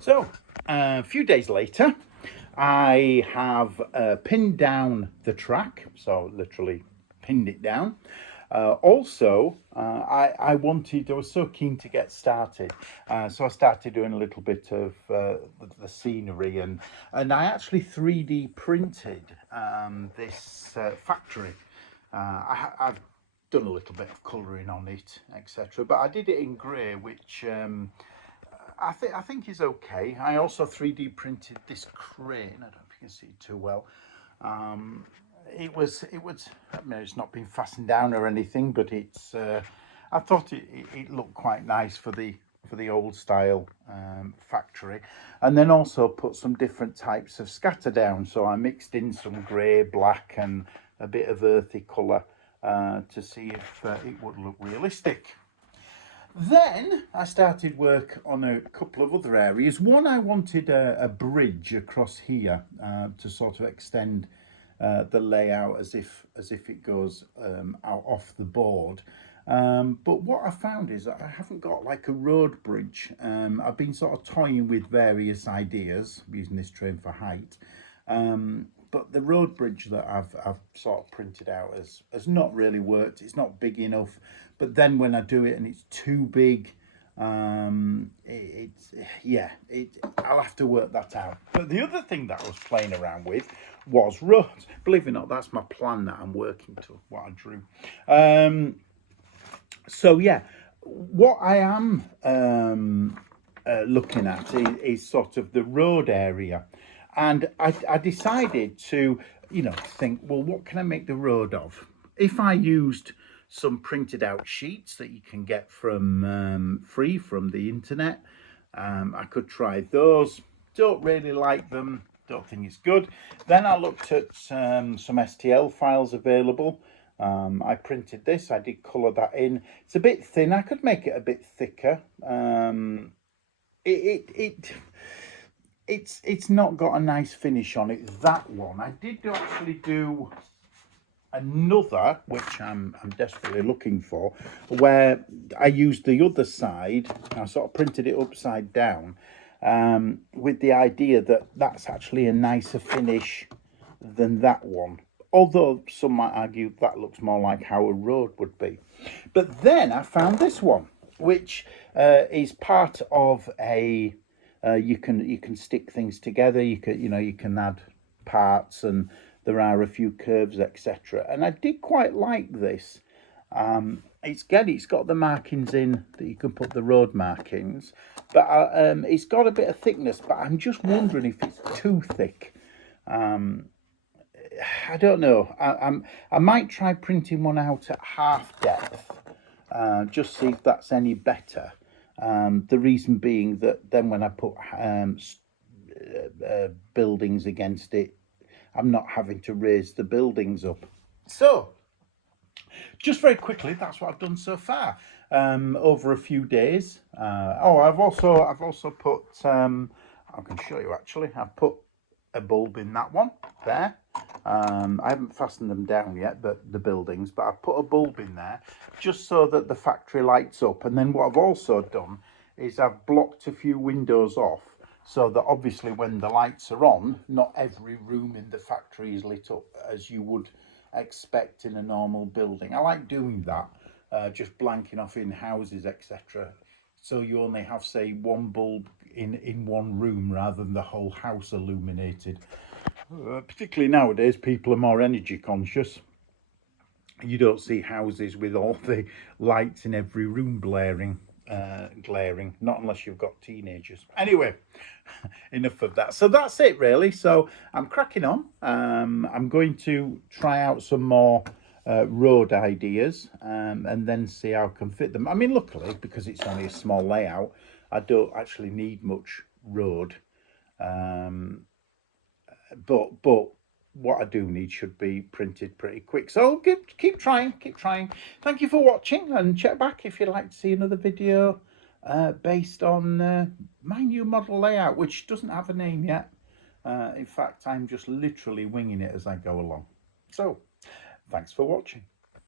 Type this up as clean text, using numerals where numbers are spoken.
So a few days later, I have pinned down the track, so literally pinned it down. I was so keen to get started, so I started doing a little bit of the scenery, and I actually 3D printed this factory. I've done a little bit of colouring on it, etc. But I did it in grey, which I think is okay. I also 3D printed this crane. I don't know if you can see it too well. I mean, it's not been fastened down or anything, but it's. I thought it looked quite nice for the old style factory, and then also put some different types of scatter down. So I mixed in some grey, black, and a bit of earthy colour to see if it would look realistic. Then I started work on a couple of other areas. One, I wanted a bridge across here to sort of extend the layout as if it goes out off the board. But what I found is that I haven't got like a road bridge. I've been sort of toying with various ideas, using this train for height. But the road bridge that I've sort of printed out has not really worked. It's not big enough. But then when I do it and it's too big, I'll have to work that out. But the other thing that I was playing around with was roads. Believe it or not, that's my plan that I'm working to, what I drew. So yeah, what I am looking at is sort of the road area. And I decided to, think, well, what can I make the road of? If I used some printed out sheets that you can get from free from the internet, I could try those. Don't really like them. Don't think it's good. Then I looked at some STL files available. I printed this. I did colour that in. It's a bit thin. I could make it a bit thicker. It's not got a nice finish on it, that one. I did actually do another, which I'm desperately looking for, where I used the other side. I sort of printed it upside down with the idea that that's actually a nicer finish than that one. Although some might argue that looks more like how a road would be. But then I found this one, which is part of a you can stick things together. You can add parts, and there are a few curves, etc. And I did quite like this. It's got the markings in that you can put the road markings, but it's got a bit of thickness. But I'm just wondering if it's too thick. I don't know. I might try printing one out at half depth, just see if that's any better. The reason being that then when I put buildings against it, I'm not having to raise the buildings up. So, just very quickly, that's what I've done so far over a few days. I've also put. I can show you actually. I've put a bulb in that one there. I haven't fastened them down yet, but the buildings. But I've put a bulb in there just so that the factory lights up. And then what I've also done is I've blocked a few windows off, so that obviously when the lights are on, not every room in the factory is lit up as you would expect in a normal building. I like doing that, just blanking off in houses, etc. So you only have, say, one bulb in one room rather than the whole house illuminated. Particularly nowadays, people are more energy conscious. You don't see houses with all the lights in every room glaring, not unless you've got teenagers. Anyway, enough of that. So that's it really. So I'm cracking on. I'm going to try out some more road ideas and then see how I can fit them. I mean, luckily, because it's only a small layout, I don't actually need much road. But what I do need should be printed pretty quick. So keep trying. Thank you for watching, and check back if you'd like to see another video based on my new model layout, which doesn't have a name yet. In fact, I'm just literally winging it as I go along. So thanks for watching.